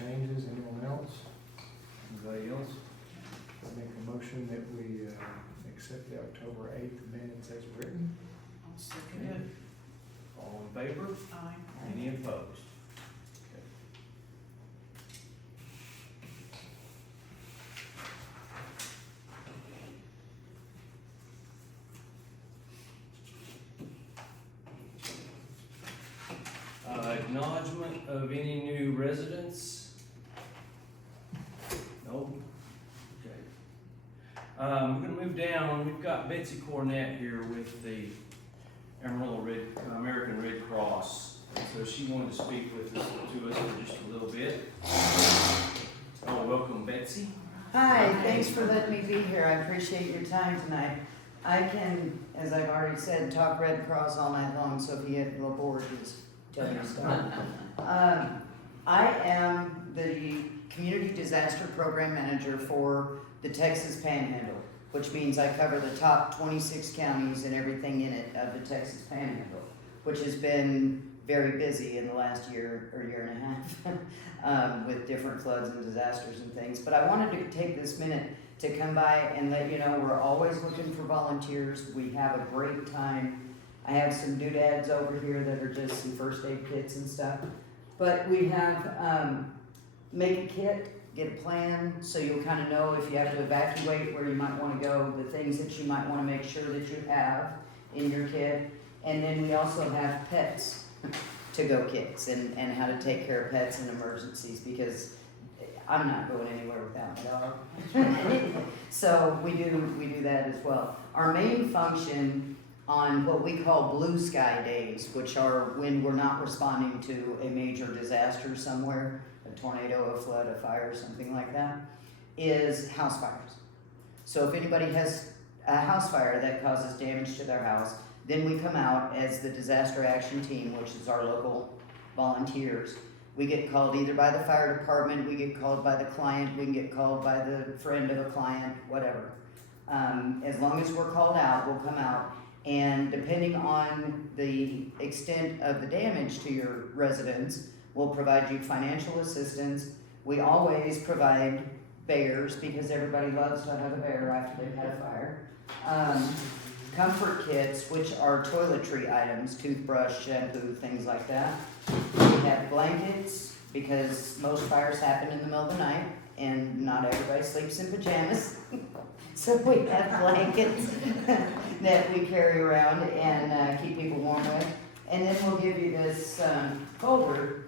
changes? Anyone else? Anybody else? I make a motion that we accept the October 8th minutes as written. I'll second it. All in favor? Aye. Any opposed? Acknowledgement of any new residents? Nope. Okay. We're gonna move down. We've got Betsy Cornett here with the American Red Cross. So she wanted to speak with us, to us for just a little bit. Oh, welcome, Betsy. Hi, thanks for letting me be here. I appreciate your time tonight. I can, as I've already said, talk Red Cross all night long, so if you get a little bored, just tell me to stop. I am the Community Disaster Program Manager for the Texas Panhandle, which means I cover the top 26 counties and everything in it of the Texas Panhandle, which has been very busy in the last year or year and a half with different floods and disasters and things. But I wanted to take this minute to come by and let you know we're always looking for volunteers. We have a great time. I have some doodads over here that are just some first aid kits and stuff. But we have make a kit, get a plan, so you'll kind of know if you have to evacuate where you might want to go, the things that you might want to make sure that you have in your kit. And then we also have pets to go kits and how to take care of pets in emergencies, because I'm not going anywhere without my dog. So we do that as well. Our main function on what we call blue sky days, which are when we're not responding to a major disaster somewhere, a tornado, a flood, a fire, something like that, is house fires. So if anybody has a house fire that causes damage to their house, then we come out as the disaster action team, which is our local volunteers. We get called either by the fire department, we get called by the client, we can get called by the friend of a client, whatever. As long as we're called out, we'll come out. And depending on the extent of the damage to your residence, we'll provide you financial assistance. We always provide bears, because everybody loves to have a bear after they've had a fire. Comfort kits, which are toiletry items, toothbrush, shampoo, things like that. We have blankets, because most fires happen in the middle of the night, and not everybody sleeps in pajamas. So we have blankets that we carry around and keep people warm with. And then we'll give you this folder,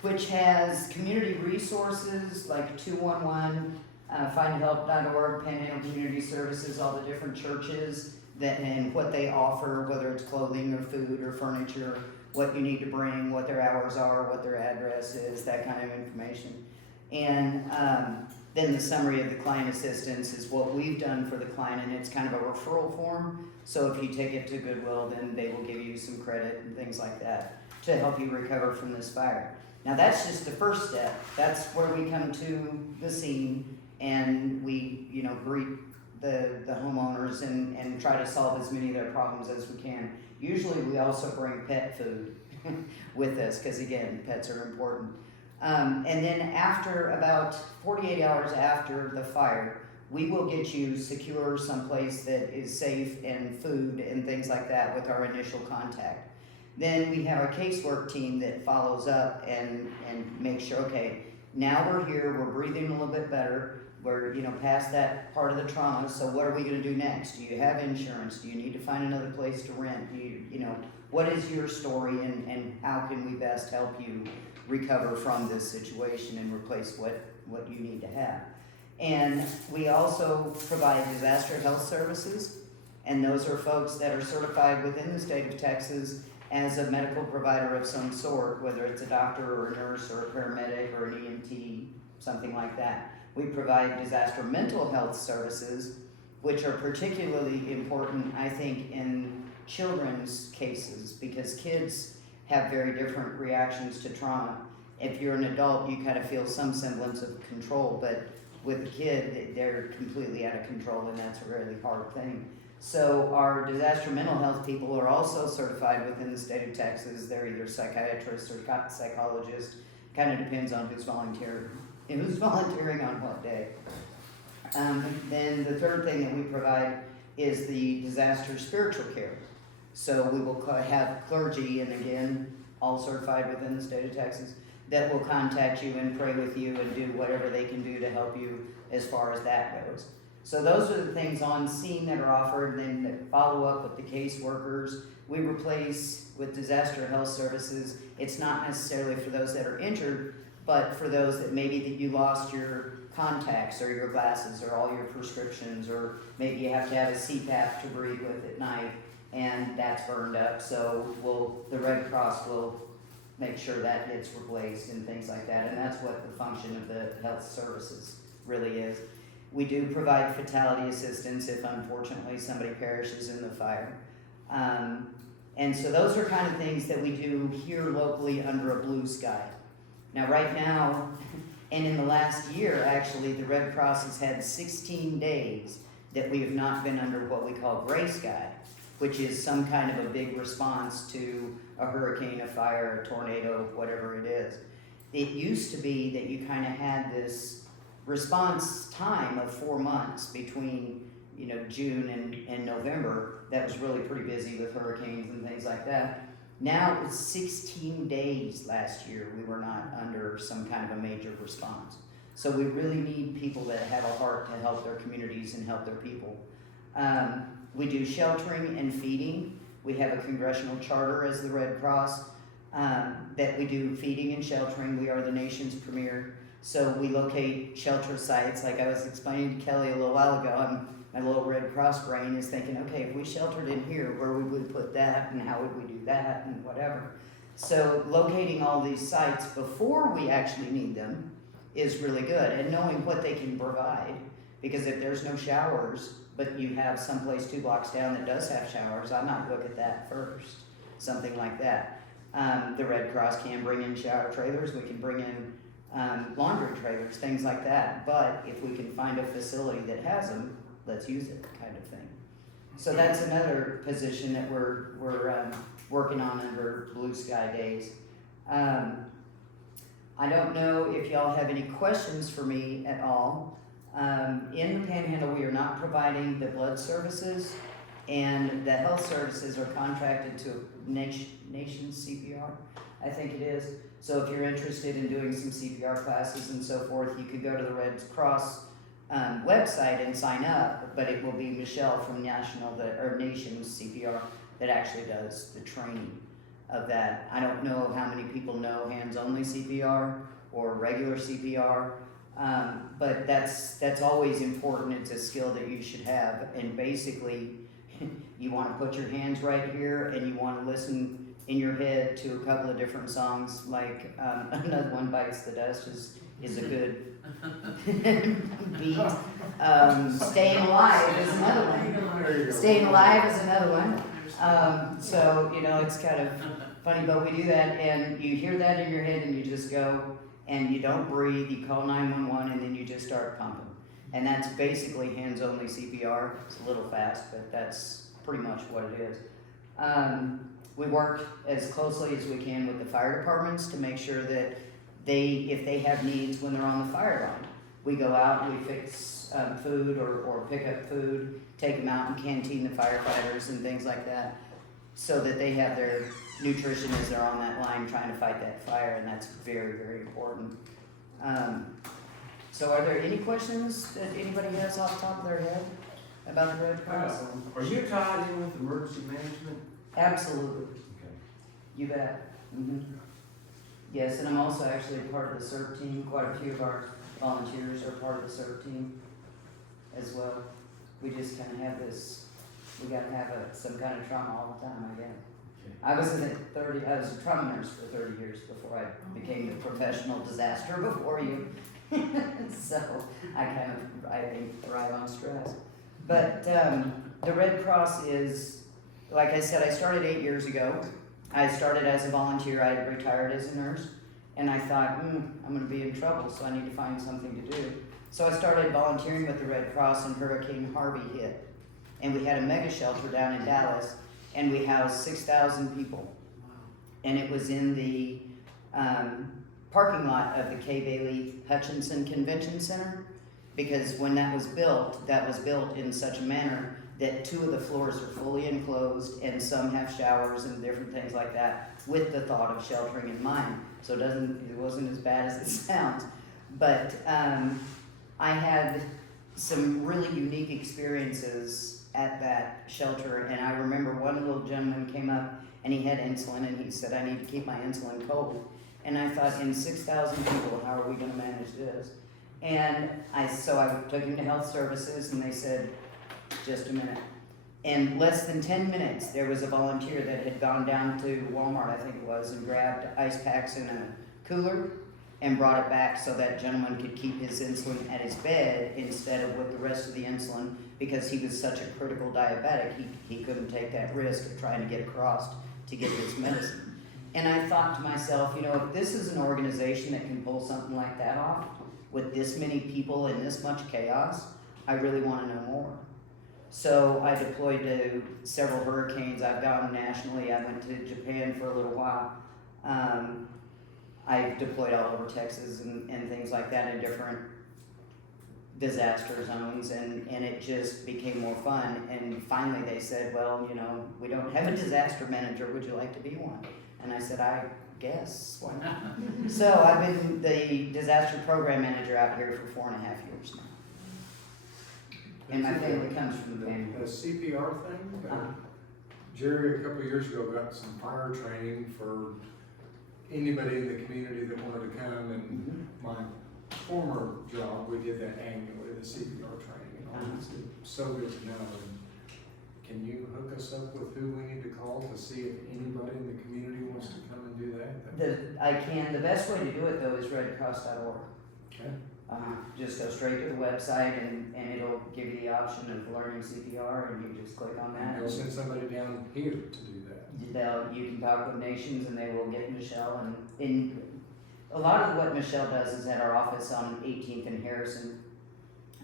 which has community resources like 211, findhelp.org, Panhandle Community Services, all the different churches that and what they offer, whether it's clothing or food or furniture, what you need to bring, what their hours are, what their address is, that kind of information. And then the summary of the client assistance is what we've done for the client, and it's kind of a referral form. So if you take it to Goodwill, then they will give you some credit and things like that to help you recover from this fire. Now that's just the first step. That's where we come to the scene and we, greet the homeowners and try to solve as many of their problems as we can. Usually we also bring pet food with us, because again, pets are important. And then after about 48 hours after the fire, we will get you secure someplace that is safe and food and things like that with our initial contact. Then we have our casework team that follows up and makes sure, okay, now we're here, we're breathing a little bit better, we're past that part of the trauma, so what are we going to do next? Do you have insurance? Do you need to find another place to rent? What is your story and how can we best help you recover from this situation and replace what you need to have? And we also provide disaster health services, and those are folks that are certified within the state of Texas as a medical provider of some sort, whether it's a doctor or a nurse or a paramedic or an EMT, something like that. We provide disaster mental health services, which are particularly important, I think, in children's cases, because kids have very different reactions to trauma. If you're an adult, you kind of feel some semblance of control, but with a kid, they're completely out of control, and that's a really hard thing. So our disaster mental health people are also certified within the state of Texas. They're either psychiatrists or psychologists, kind of depends on who's volunteering on what day. Then the third thing that we provide is the disaster spiritual care. So we will have clergy, and again, all certified within the state of Texas, that will contact you and pray with you and do whatever they can do to help you as far as that goes. So those are the things on scene that are offered, and then the follow up with the caseworkers. We replace with disaster health services. It's not necessarily for those that are injured, but for those that maybe that you lost your contacts or your glasses or all your prescriptions, or maybe you have to have a CPAP to breathe with at night and that's burned up. So the Red Cross will make sure that gets replaced and things like that. And that's what the function of the health services really is. We do provide fatality assistance if unfortunately somebody perishes in the fire. And so those are kind of things that we do here locally under a blue sky. Now right now, and in the last year actually, the Red Cross has had 16 days that we have not been under what we call gray sky, which is some kind of a big response to a hurricane, a fire, a tornado, whatever it is. It used to be that you kind of had this response time of 4 months between June and November. That was really pretty busy with hurricanes and things like that. Now it's 16 days last year we were not under some kind of a major response. So we really need people that have a heart to help their communities and help their people. We do sheltering and feeding. We have a congressional charter as the Red Cross that we do feeding and sheltering. We are the nation's premier. So we locate shelter sites. Like I was explaining to Kelly a little while ago, my little Red Cross brain is thinking, okay, if we sheltered in here, where would we put that and how would we do that and whatever. So locating all these sites before we actually need them is really good, and knowing what they can provide, because if there's no showers, but you have someplace 2 blocks down that does have showers, I might look at that first, something like that. The Red Cross can bring in shower trailers, we can bring in laundry trailers, things like that, but if we can find a facility that has them, let's use it, kind of thing. So that's another position that we're working on under Blue Sky Days. I don't know if y'all have any questions for me at all. In the Panhandle, we are not providing the blood services, and the health services are contracted to Nation CPR, I think it is. So if you're interested in doing some CPR classes and so forth, you could go to the Red Cross website and sign up, but it will be Michelle from Nation's CPR that actually does the training of that. I don't know how many people know hands-only CPR or regular CPR, but that's always important. It's a skill that you should have, and basically you want to put your hands right here and you want to listen in your head to a couple of different songs, like Another One Bites the Dust is a good beat. Staying Alive is another one. Staying Alive is another one. So, it's kind of funny, but we do that, and you hear that in your head, and you just go, and you don't breathe, you call 911, and then you just start pumping. And that's basically hands-only CPR. It's a little fast, but that's pretty much what it is. We work as closely as we can with the fire departments to make sure that if they have needs when they're on the fire line, we go out and we fix food or pick up food, take them out and canteen the firefighters and things like that, so that they have their nutrition as they're on that line trying to fight that fire, and that's very, very important. So are there any questions that anybody has off the top of their head about the Red Cross? Are you tied in with emergency management? Absolutely. Okay. You bet. Mm-hmm. Yes, and I'm also actually part of the CERT team. Quite a few of our volunteers are part of the CERT team as well. We just kind of have this, we got to have some kind of trauma all the time, I guess. Okay. I was a trauma nurse for 30 years before I became the professional disaster before you. So I think thrive on stress. But the Red Cross is, like I said, I started 8 years ago. I started as a volunteer. I had retired as a nurse, and I thought, I'm going to be in trouble, so I need to find something to do. So I started volunteering with the Red Cross, and Hurricane Harvey hit. And we had a mega shelter down in Dallas, and we housed 6,000 people. And it was in the parking lot of the Kay Bailey Hutchinson Convention Center. Because when that was built in such a manner that 2 of the floors are fully enclosed and some have showers and different things like that, with the thought of sheltering in mind. So it wasn't as bad as it sounds. But I had some really unique experiences at that shelter, and I remember one little gentleman came up and he had insulin, and he said, I need to keep my insulin cold. And I thought, in 6,000 people, how are we gonna manage this? And so I took him to health services, and they said, just a minute. In less than 10 minutes, there was a volunteer that had gone down to Walmart, I think it was, and grabbed ice packs in a cooler and brought it back so that gentleman could keep his insulin at his bed instead of with the rest of the insulin, because he was such a critical diabetic, he couldn't take that risk of trying to get across to get his medicine. And I thought to myself, if this is an organization that can pull something like that off with this many people and this much chaos, I really want to know more. So I deployed to several hurricanes. I've gone nationally. I went to Japan for a little while. I deployed all over Texas and things like that in different disaster zones, and it just became more fun. And finally they said, well, we don't have a disaster manager. Would you like to be one? And I said, I guess, why not? So I've been the disaster program manager out here for 4.5 years now. And my family comes from the family. The CPR thing, Jerry a couple of years ago got some fire training for anybody in the community that wanted to come, and my former job, we did that annually, the CPR training, and it's so good to know. And can you hook us up with who we need to call to see if anybody in the community wants to come and do that? I can. The best way to do it though is redcross.org. Okay. Just go straight to the website, and it'll give you the option of learning CPR, and you just click on that. They'll send somebody down here to do that. You can talk with Nations, and they will get Michelle. And a lot of what Michelle does is at our office on 18th and Harrison,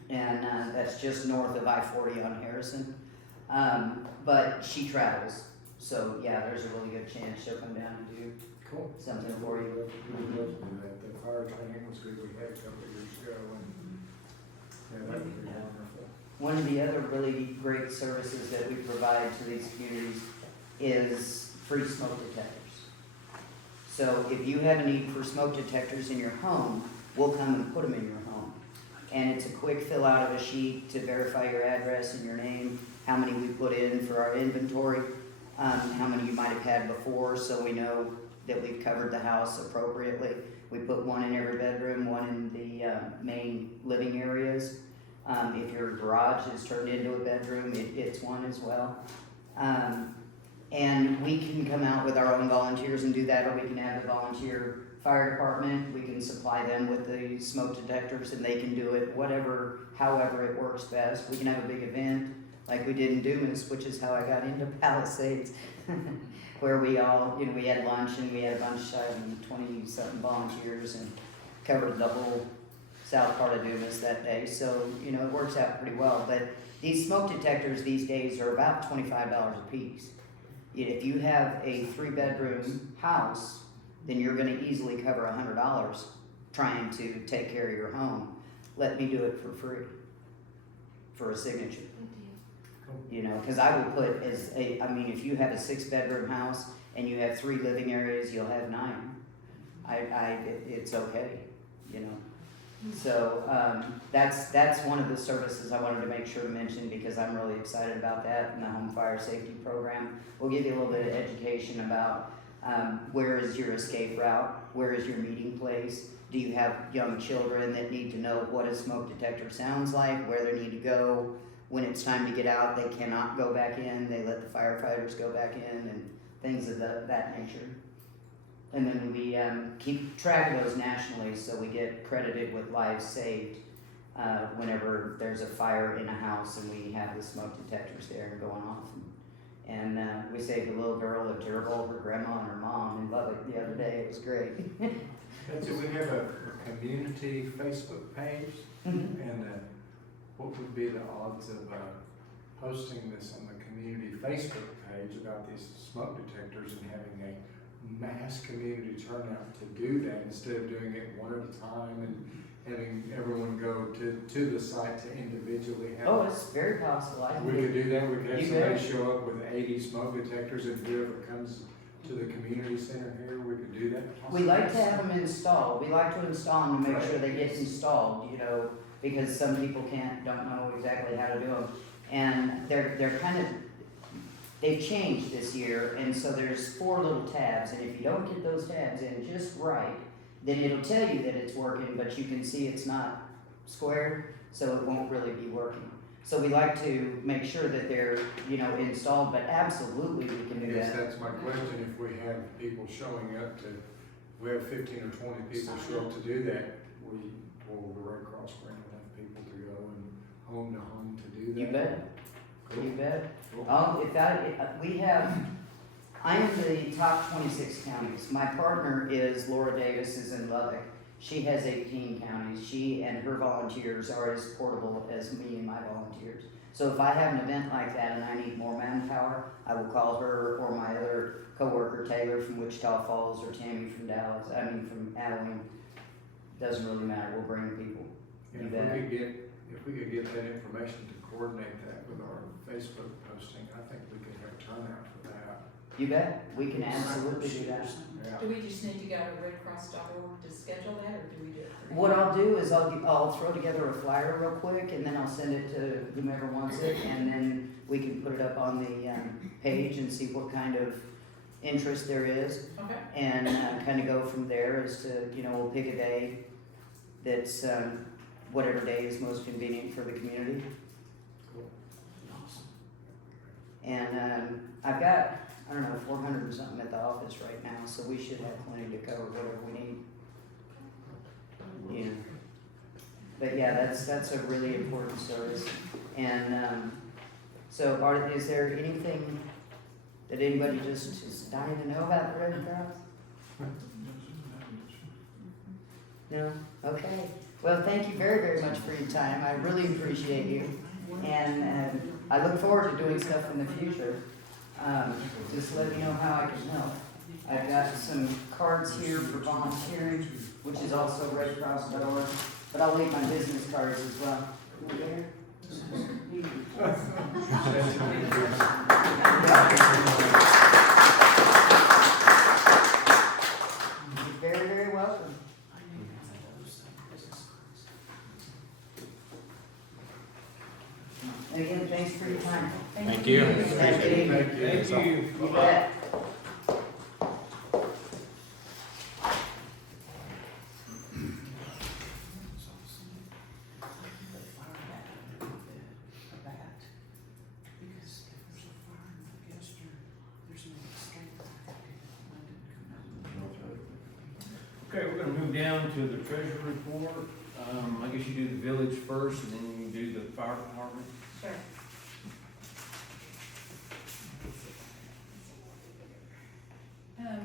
and that's just north of I-40 on Harrison. But she travels, so yeah, there's a really good chance she'll come down and do Cool. something for you. We would love to do that. The fire training was good, we had a couple of years ago, and yeah, that would be wonderful. One of the other really great services that we provide to these communities is free smoke detectors. So if you have a need for smoke detectors in your home, we'll come and put them in your home. And it's a quick fill out of a sheet to verify your address and your name, how many we put in for our inventory, how many you might have had before, so we know that we've covered the house appropriately. We put one in every bedroom, one in the main living areas. If your garage is turned into a bedroom, it's one as well. And we can come out with our own volunteers and do that, or we can have the volunteer fire department. We can supply them with the smoke detectors, and they can do it however it works best. We can have a big event like we did in Dumas, which is how I got into Palisades, where we all, we had lunch, and we had a bunch of 20-something volunteers and covered the whole south part of Dumas that day. So, it works out pretty well. But these smoke detectors these days are about $25 a piece. If you have a 3-bedroom house, then you're going to easily cover $100 trying to take care of your home. Let me do it for free, for a signature. Because I will put if you have a 6-bedroom house and you have 3 living areas, you'll have 9. It's okay, So that's one of the services I wanted to make sure to mention, because I'm really excited about that, and the home fire safety program. We'll give you a little bit of education about where is your escape route, where is your meeting place. Do you have young children that need to know what a smoke detector sounds like, where they need to go? When it's time to get out, they cannot go back in. They let the firefighters go back in, and things of that nature. And then we keep track of those nationally, so we get credited with lives saved whenever there's a fire in a house and we have the smoke detectors there and going off. And we saved a little girl, a gerbil, her grandma and her mom in Lubbock the other day. It was great. So we have a community Facebook page, and what would be the odds of posting this on the community Facebook page about these smoke detectors and having a mass community turnout to do that instead of doing it one at a time and having everyone go to the site to individually have. Oh, it's very possible, I We could think. do that, we could have You somebody bet. show up with 80 smoke detectors and whoever comes to the community center here, we could do that. We like to have them installed, we like to install them to make sure they get installed, you know, because some people don't know exactly how to do them. And they're kind of, they've changed this year, and so there's 4 little tabs, and if you don't get those tabs in just right, then it'll tell you that it's working, but you can see it's not squared, so it won't really be working. So we like to make sure that they're, you know, installed, but absolutely we can do Yes, that. that's my question, if we have people showing up to, we have 15 or 20 people show up to do that, will the Red Cross bring enough people to go and home to home to do that? You bet, Cool. you bet. Cool. I am the top 26 counties. My partner is Laura Davis, is in Lubbock. She has 18 counties. She and her volunteers are as portable as me and my volunteers. So if I have an event like that and I need more manpower, I will call her or my other coworker, Taylor from Wichita Falls, or Tammy from from Abilene. Doesn't really matter, we'll bring people. And if we could get that information to coordinate that with our Facebook posting, I think we could have turnout for that. You bet, we can absolutely do that. Yeah. Do we just need to go to redcross.org to schedule that, or do we do it? through What email? I'll do is I'll throw together a flyer real quick, and then I'll send it to whomever wants it, and then we can put it up on the page and see what kind of interest there is, Okay, and kind of go from there as to, you know, we'll pick a day that's whatever day is most convenient for the community. Cool. And I've got, I don't know, 400 or something at the office right now, so we should have plenty to cover whatever we need. Yeah. But yeah, that's a really important service. And so is there anything that anybody just is dying to know about the Red Cross? No? Okay. Well, thank you very, very much for your time. I really appreciate you. And I look forward to doing stuff in the future. Just let me know how I can help. I've got some cards here for volunteering, which is also redcross.org, but I'll leave my business cards as well. You're very, very welcome. And again, thanks for your time. thank you. you. Thank you. Thank you. You bet. Okay, we're gonna move down to the treasurer report. I guess you do the village first, and then you do the fire department. Sure.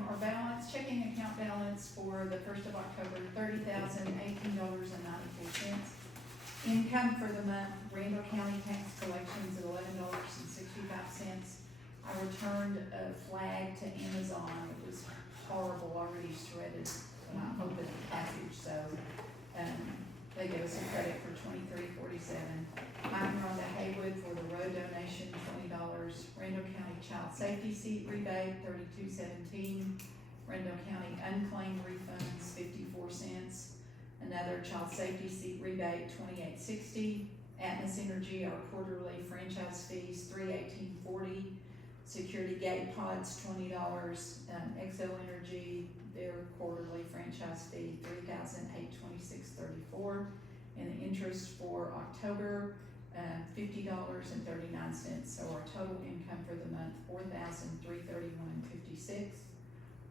Our balance, checking account balance for the 1st of October, $30,018.94. Income for the month, Randall County tax collections at $11.65. I returned a flag to Amazon. It was horrible, already shredded when I opened the package, so, they gave us a credit for $23.47. Mike Rhonda Haywood for the road donation, $20. Randall County Child Safety Seat rebate, $32.17. Randall County unclaimed refunds, 54 cents. Another child safety seat rebate, $28.60. Atmos Energy, our quarterly franchise fees, $318.40. Security gate pods, $20. XL Energy, their quarterly franchise fee, $3,826.34. And the interest for October, $50.39. So our total income for the month, $4,331.56.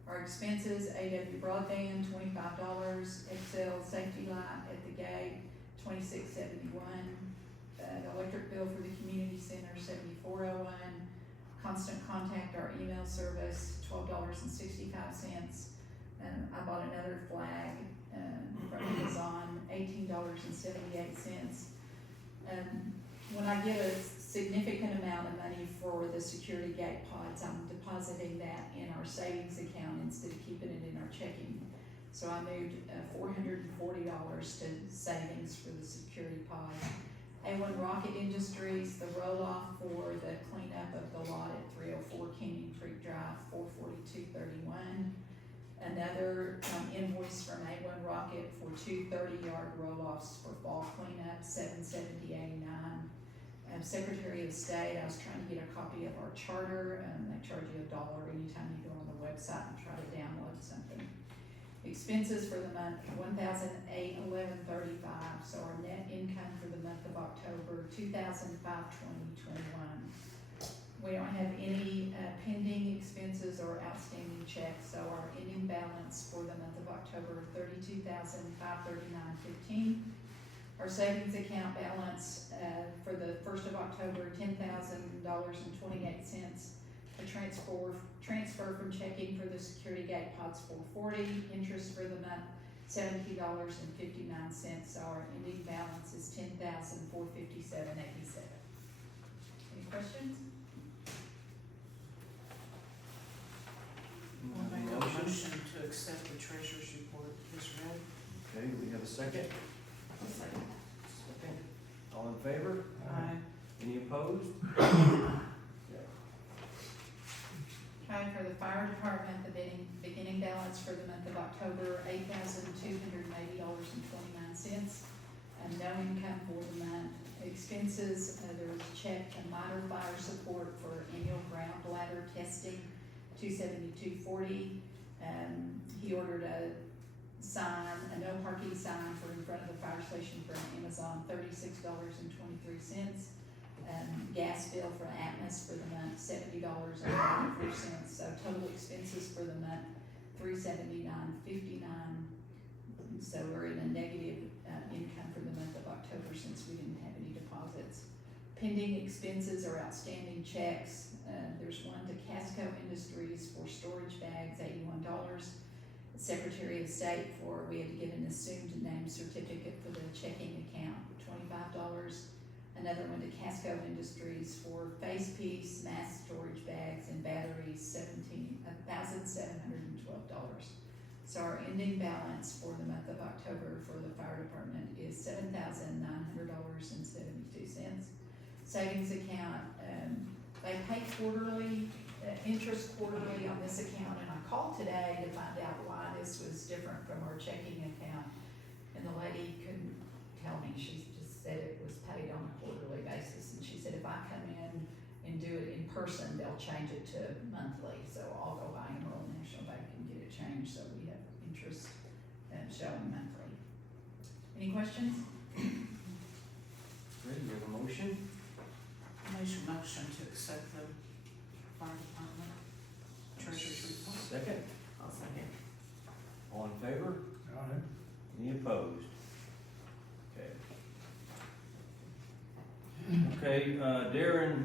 Our expenses, AW broadband, $25. XL safety light at the gate, $26.71. The electric bill for the community center, $74.01. Constant contact, our email service, $12.65. I bought another flag from Amazon, $18.78. when I get a significant amount of money for the security gate pods, I'm depositing that in our savings account instead of keeping it in our checking. So I moved $440 to savings for the security pods. A1 Rocket Industries, the roll-off for the cleanup of the lot at 304 Canyon Creek Drive, $442.31. Another invoice from A1 Rocket for 2 30-yard roll-offs for fall cleanup, $770.89. Secretary of State, I was trying to get a copy of our charter, they charge you $1 anytime you go on the website and try to download something. Expenses for the month, $1,008.11.35, so our net income for the month of October, $2,520.21. We don't have any pending expenses or outstanding checks, so our ending balance for the month of October, $32,539.15. Our savings account balance for the 1st of October, $10,000.28. The transfer from checking for the security gate pods, $440. Interest for the month, $70.59. So our ending balance is $10,457.87. Any questions? I'll make a motion to accept the treasurer's report as read. Okay, we have a second? Second. Second. All in favor? Aye. Any opposed? Okay, for the fire department, the beginning balance for the month of October, $8,280.29. No income for the month. Expenses, there was a check to minor fire support for annual ground bladder testing, $272.40. He ordered a sign, a no parking sign for in front of the fire station from Amazon, $36.23. Gas bill for Atmos for the month, $70.94. So total expenses for the month, $379.59. So we're in a negative income for the month of October since we didn't have any deposits. Pending expenses or outstanding checks. There's one to Casco Industries for storage bags, $81. The Secretary of State we had to get an assumed name certificate for the checking account, $25. Another one to Casco Industries for face piece, mass storage bags, and batteries, $1,712. So our ending balance for the month of October for the fire department is $7,900.72. Savings account, they pay quarterly, interest quarterly on this account, and I called today to find out why this was different from our checking account. And the lady couldn't tell me, she just said it was paid on a quarterly basis, and she said if I come in and do it in person, they'll change it to monthly, so I'll go by Emerald National Bank and get it changed, so we have interest showing monthly. Any questions? Ready, you have a motion? Make a motion to accept the fire department treasurer's report. Second. I'll second. All in favor? Aye. Any opposed? Okay. Okay, Darren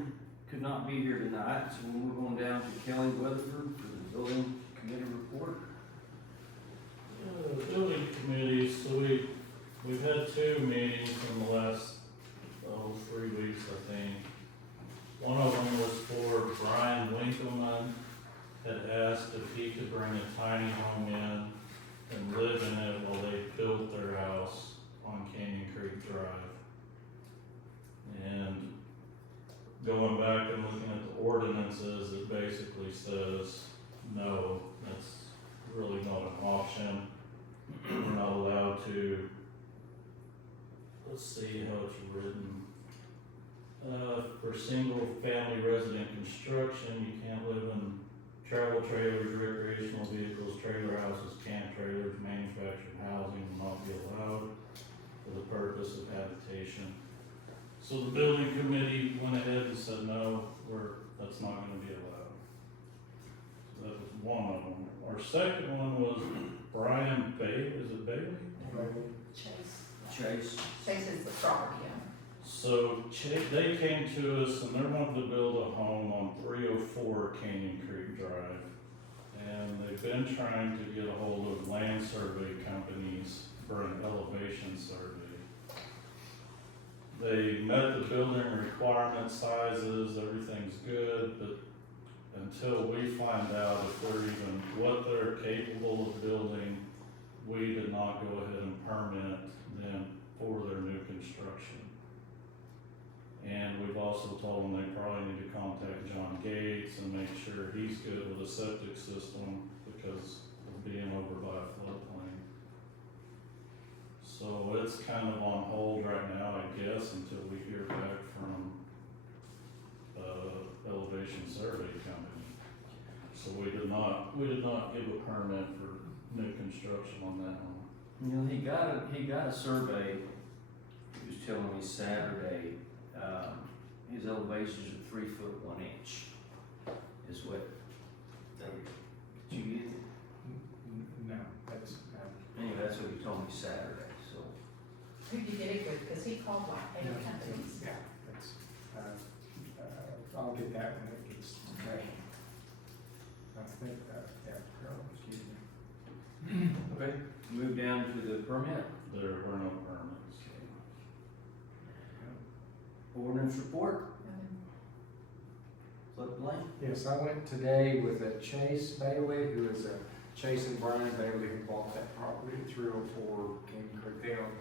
could not be here tonight, so we'll move on down to Kelly Weatherford for the building committee report. Building committee, so we've had 2 meetings in the last 3 weeks, I think. One of them was for Brian Winkleman, had asked if he could bring a tiny home in and live in it while they built their house on Canyon Creek Drive. And going back and looking at the ordinances, it basically says, no, that's really not an option. We're not allowed to, let's see how it's written. For single family resident construction, you can't live in travel trailers, recreational vehicles, trailer houses, camp trailers, manufactured housing will not be allowed for the purpose of habitation. So the building committee went ahead and said, no, that's not gonna be allowed. So that was one of them. Our second one was Brian Bailey, is it Bailey? Chase. Chase. Chase is the property owner. So they came to us and they're wanting to build a home on 304 Canyon Creek Drive. And they've been trying to get a hold of land survey companies for an elevation survey. they met the building requirement sizes, everything's good, but until we find out if they're even, what they're capable of building, we did not go ahead and permit them for their new construction. And we've also told them they probably need to contact John Gates and make sure he's good with a septic system because of being over by a floodplain. So it's kind of on hold right now, I guess, until we hear back from elevation survey company. So we did not give a permit for new construction on that one. You know, he got a survey, he was telling me Saturday, his elevations are 3 foot 1 inch, is what, did you get it? No, that's, Anyway, that's what he told me Saturday, so. Who'd you get it with? Cause he called like 8 yeah, companies. yeah, that's, I'll get that when it gets made. I think, yeah, Carol, excuse me. Okay, move down to the permit. There were no permits. Ordinance report, floodplain. Yes, I went today with Chase Bailey, who is Chase and Brian Bailey, who bought that property at 304 King Creek. They own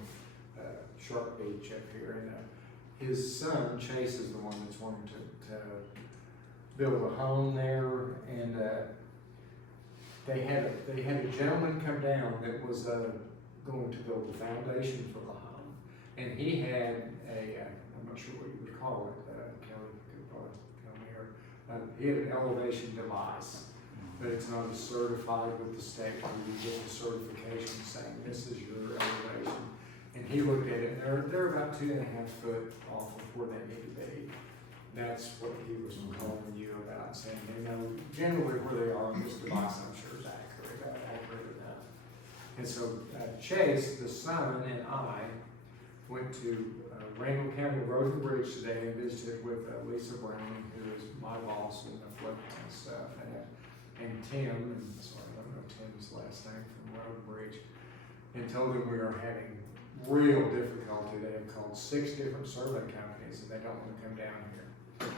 Sharp Beach up here, and his son Chase is the one that's wanting to build a home there. And they had a gentleman come down that was going to build the foundation for the home, and he had I'm not sure what you would call it, Kelly could probably tell me here. He had an elevation device, but it's not certified with the state where you get the certification saying this is your elevation. And he looked at it, and they're about 2.5 foot off of where they need to be. That's what he was calling you about, saying they know generally where they are on this device. I'm sure is accurate enough. And so Chase, the son, and I went to Randall County Road and Bridge today and visited with Lisa Brown, who is my boss in the floodplain stuff, and Tim, and sorry, I don't know Tim's last name from Road and Bridge, and told them we are having real difficulty. They have called 6 different survey companies, and they don't want to come down here.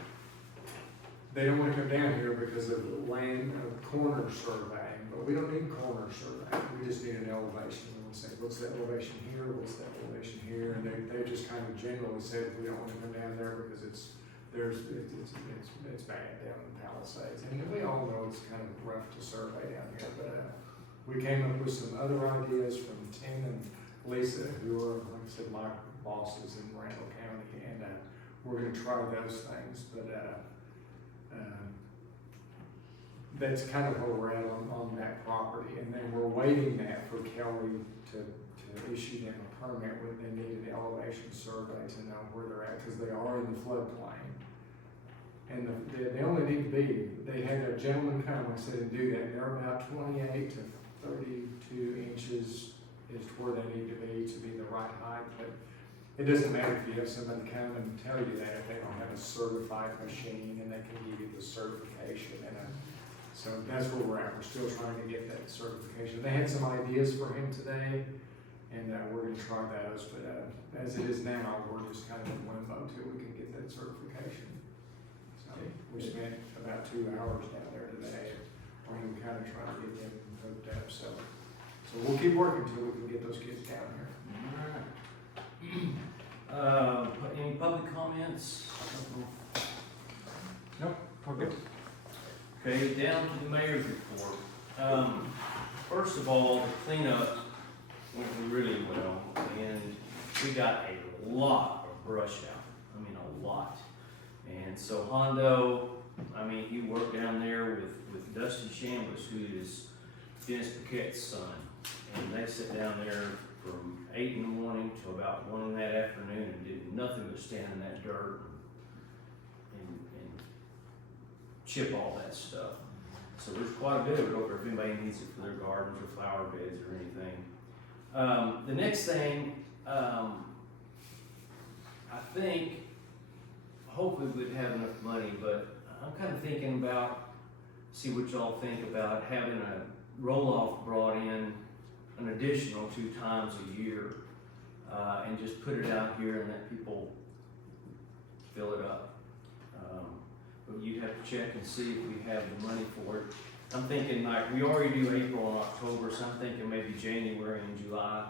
They don't want to come down here because of land corner surveying, but we don't need corner surveying. We just need an elevation. We want to say, what's the elevation here? What's the elevation here? And they just kind of generally said we don't want to come down there because it's bad down in Palisades. And we all know it's kind of rough to survey down here, but we came up with some other ideas from Tim and Lisa, who are, like I said, my bosses in Randall County, and we're going to try those things, but that's kind of where we're at on that property. And then we're waiting that for Kelly to issue them a permit when they need an elevation survey to know where they're at, because they are in the floodplain. And they only need to be, they had a gentleman come, I said, and do that, and they're about 28 to 32 inches is where they need to be the right height. But it doesn't matter if you have somebody come and tell you that if they don't have a certified machine and they can give you the certification. And so that's where we're at. We're still trying to get that certification. They had some ideas for him today, and we're going to try those. But as it is now, we're just kind of in limbo until we can get that certification. So we spent about 2 hours down there today, and we're kind of trying to get them hooked up. So we'll keep working until we can get those kids down here. All right. Any public comments? Nope, we're good. Okay, down to the mayor's report. First of all, the cleanup went really well, and we got a lot of brush out. I mean, a lot. And so Hondo, I mean, he worked down there with Dusty Chambliss, who is Dennis Paquette's son. And they sat down there from 8 in the morning till about 1 in that afternoon and did nothing but stand in that dirt and chip all that stuff. So there's quite a bit of it over if anybody needs it for their gardens or flower beds or anything. The next thing, I think, hopefully we'd have enough money, but I'm kind of thinking about, see what y'all think about having a roll-off brought in an additional 2 times a year, and just put it out here and let people fill it up. But you'd have to check and see if we have the money for it. I'm thinking like, we already do April and October, so I'm thinking maybe January and July,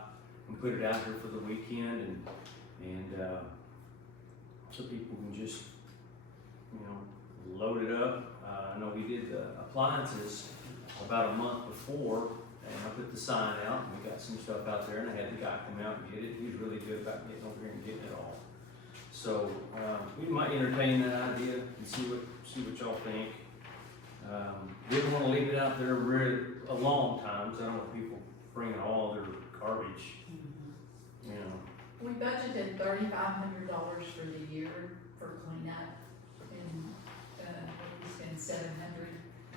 and put it out there for the weekend and so people can just, you know, load it up. I know we did the appliances about a month before, and I put the sign out, and we got some stuff out there, and I had the guy come out and get it. He was really good about getting over here and getting it all. So, we might entertain that idea and see what y'all think. Didn't wanna leave it out there a long time, so I don't want people bringing all their garbage, you know. We budgeted $3,500 for the year for cleanup, and, we spent $700,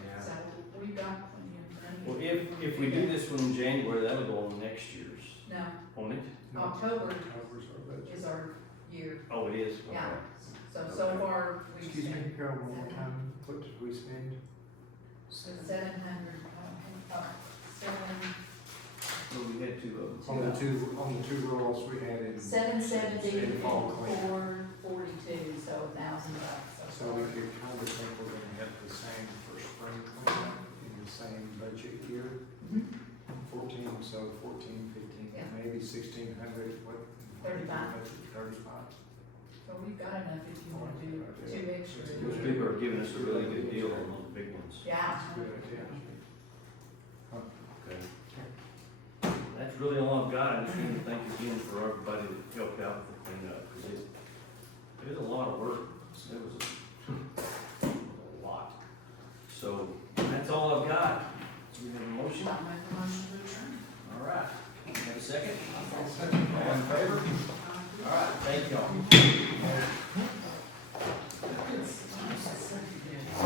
Yeah. so we've got plenty of money. Well, if we do this one in January, that'll go on next year's, No, won't it? October Covers our budget. is our year, Oh, it is? yeah, Okay. so far, we've Excuse me, spent Carol, one more time, what did we spend? 700, So we had two of them. On the two rolls we had in. 770 in and fall clean. 442, so $1,000. So we could kind of think we're gonna have the same for spring cleanup in the same budget year. Mhm. 14, so 14, 15, Yeah. maybe 1,600, what? 35. 35. So we've got enough if you want to do two extra. Those people are giving us a really good deal on those big ones. Yeah. Good idea. Okay. That's really all I've got. I just want to thank again for everybody that helped out with the cleanup, because it was a lot of work. It was a lot. So that's all I've got. Do we have a motion? I'll make a motion to adjourn. All right. Have a second? All in favor? All right, thank y'all.